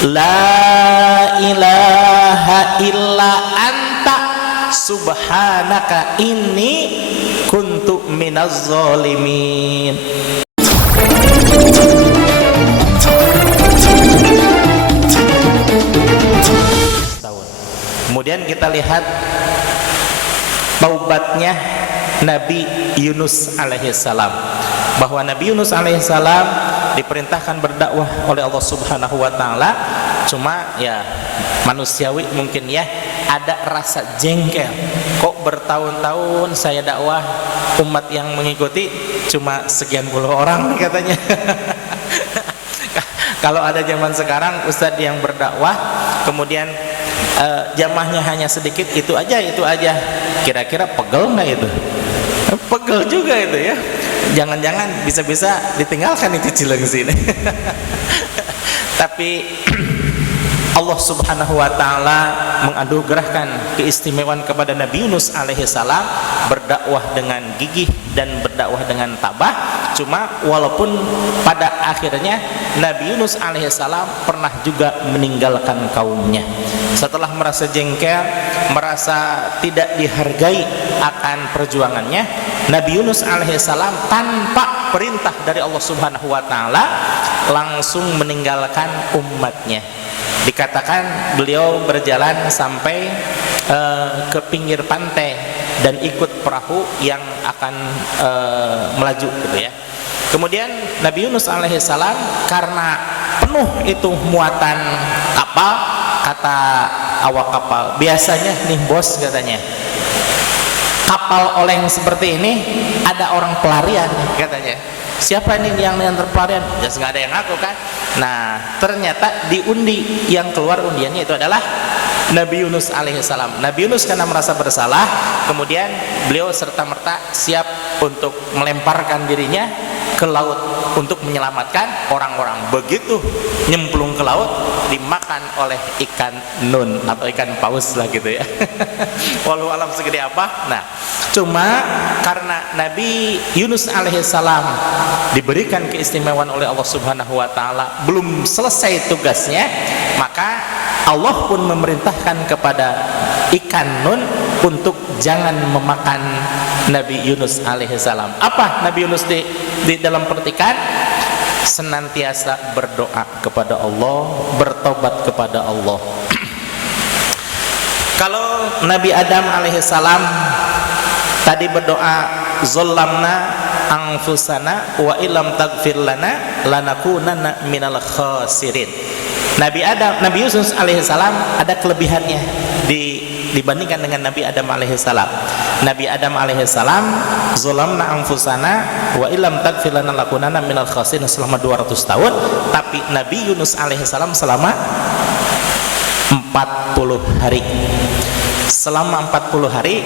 La ilaha illa anta subhanaka inni kuntu minaz zalimin. Kemudian kita lihat taubatnya Nabi Yunus alaihissalam, bahwa Nabi Yunus alaihissalam diperintahkan berdakwah oleh Allah Subhanahu wa taala. Cuma ya manusiawi mungkin ya ada rasa jengkel, kok bertahun-tahun saya dakwah umat yang mengikuti cuma sekian puluh orang katanya. Kalau ada zaman sekarang ustadz yang berdakwah kemudian jamaahnya hanya sedikit, itu aja, kira-kira pegel nggak itu? Pegel juga itu ya. Jangan-jangan bisa-bisa ditinggalkan itu Cilengsi ini. Tapi Allah Subhanahu wa taala menganugerahkan keistimewaan kepada Nabi Yunus alaihissalam berdakwah dengan gigih dan berdakwah dengan tabah. Cuma walaupun pada akhirnya Nabi Yunus alaihissalam pernah juga meninggalkan kaumnya. Setelah merasa jengkel, merasa tidak dihargai akan perjuangannya, Nabi Yunus alaihissalam tanpa perintah dari Allah Subhanahu wa taala langsung meninggalkan umatnya. Dikatakan beliau berjalan sampai ke pinggir pantai dan ikut perahu yang akan melaju gitu ya. Kemudian Nabi Yunus alaihissalam karena penuh itu muatan kapal, kata awak kapal, biasanya nih bos katanya, kapal oleng seperti ini ada orang pelarian katanya. Siapa nih yang mengantar pelarian? Ya nggak ada yang ngaku kan. Nah ternyata diundi, yang keluar undiannya itu adalah Nabi Yunus alaihissalam. Nabi Yunus karena merasa bersalah, kemudian beliau serta-merta siap untuk melemparkan dirinya ke laut untuk menyelamatkan orang-orang. Begitu nyemplung ke laut, dimakan oleh ikan nun atau ikan paus lah gitu ya. Walau alam segede apa. Nah, cuma karena Nabi Yunus alaihissalam diberikan keistimewaan oleh Allah Subhanahu wa taala, belum selesai tugasnya, maka Allah pun memerintahkan kepada ikan nun untuk jangan memakan Nabi Yunus alaihissalam. Apa Nabi Yunus di dalam pertikan? Senantiasa berdoa kepada Allah, bertobat kepada Allah. Kalau Nabi Adam alaihissalam tadi berdoa, "Zallamna anfusana wa illam taghfir lana lanakunanna minal khasirin." Nabi Yunus alaihissalam ada kelebihannya dibandingkan dengan Nabi Adam alaihissalam. Nabi Adam alaihissalam zalamna anfusana wa illam taghfir lana lakunanna minal khasirin selama 200 tahun, tapi Nabi Yunus alaihissalam selama 40 hari. Selama 40 hari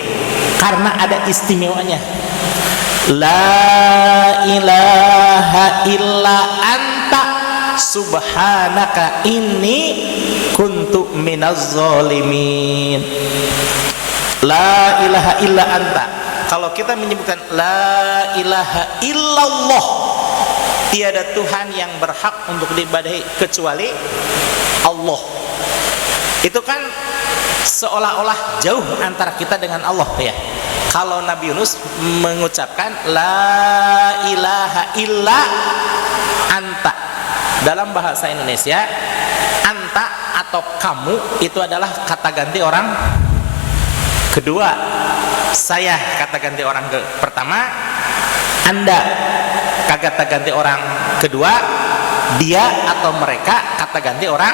karena ada istimewanya. La ilaha illa anta subhanaka inni kuntu minaz zalimin. La ilaha illa anta. Kalau kita menyebutkan la ilaha illallah, tiada Tuhan yang berhak untuk diibadahi kecuali Allah. Itu kan seolah-olah jauh antara kita dengan Allah ya. Kalau Nabi Yunus mengucapkan la ilaha illa anta, dalam bahasa Indonesia anta atau kamu itu adalah kata ganti orang kedua. Saya kata ganti orang pertama, Anda kata ganti orang kedua, dia atau mereka kata ganti orang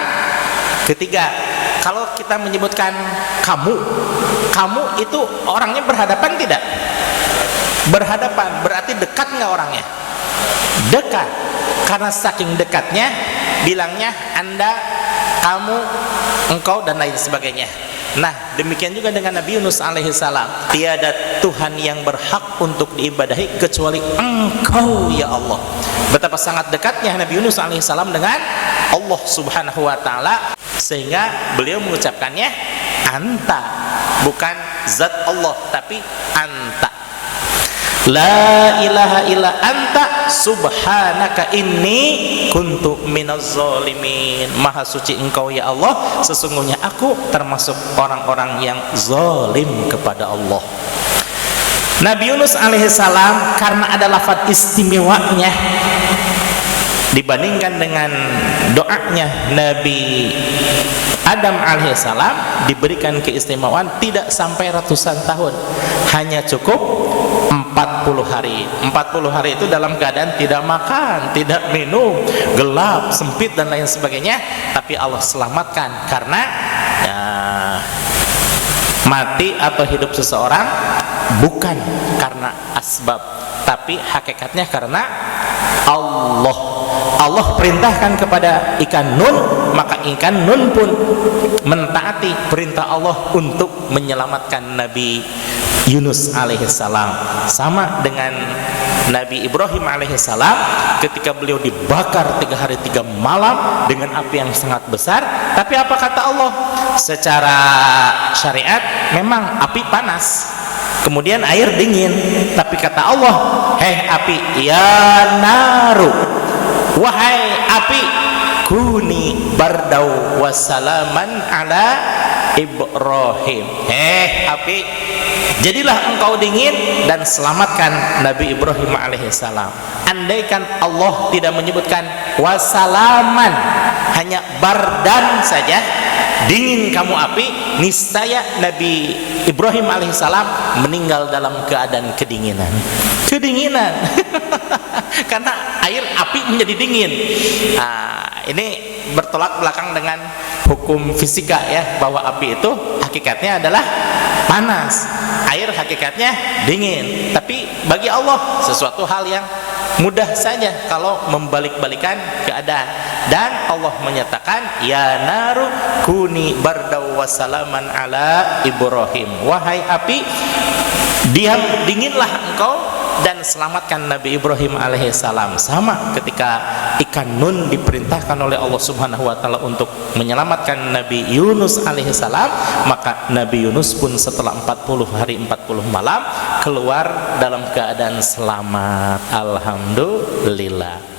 ketiga. Kalau kita menyebutkan kamu itu orangnya berhadapan tidak? Berhadapan, berarti dekat nggak orangnya? Dekat. Karena saking dekatnya bilangnya Anda, kamu, engkau dan lain sebagainya. Nah, demikian juga dengan Nabi Yunus alaihissalam. Tiada Tuhan yang berhak untuk diibadahi kecuali Engkau ya Allah. Betapa sangat dekatnya Nabi Yunus alaihissalam dengan Allah Subhanahu wa taala, sehingga beliau mengucapkannya anta, bukan zat Allah tapi anta. La ilaha illa anta subhanaka inni kuntu minaz zalimin. Maha suci Engkau ya Allah, sesungguhnya aku termasuk orang-orang yang zalim kepada Allah. Nabi Yunus alaihissalam karena ada lafaz istimewanya dibandingkan dengan doanya Nabi Adam alaihissalam, diberikan keistimewaan tidak sampai ratusan tahun, hanya cukup 40 hari. 40 hari itu dalam keadaan tidak makan, tidak minum, gelap, sempit dan lain sebagainya, tapi Allah selamatkan karena ya, mati atau hidup seseorang bukan karena asbab, tapi hakikatnya karena Allah perintahkan kepada ikan Nun, maka ikan Nun pun mentaati perintah Allah untuk menyelamatkan Nabi Yunus alaihissalam. Sama dengan Nabi Ibrahim alaihissalam, ketika beliau dibakar 3 hari 3 malam dengan api yang sangat besar, tapi apa kata Allah? Secara syariat memang api panas, kemudian air dingin, tapi kata Allah, hei api, ya naru, wahai api, kuni bardau wassalaman ala Ibrahim. Hei api, jadilah engkau dingin dan selamatkan Nabi Ibrahim alaihissalam. Andaikan Allah tidak menyebutkan wassalaman, hanya bardan saja, dingin kamu api, niscaya Nabi Ibrahim alaihissalam meninggal dalam keadaan kedinginan. Karena air api menjadi dingin. Nah, ini bertolak belakang dengan hukum fisika ya, bahwa api itu hakikatnya adalah panas, air hakikatnya dingin. Tapi bagi Allah sesuatu hal yang mudah saja kalau membalik-balikan keadaan. Dan Allah menyatakan, ya naru kuni bardau wassalaman ala Ibrahim, wahai api, diam dinginlah engkau dan selamatkan Nabi Ibrahim alaihissalam. Sama ketika ikan Nun diperintahkan oleh Allah subhanahu wa ta'ala untuk menyelamatkan Nabi Yunus alaihissalam, maka Nabi Yunus pun setelah 40 hari 40 malam keluar dalam keadaan selamat. Alhamdulillah.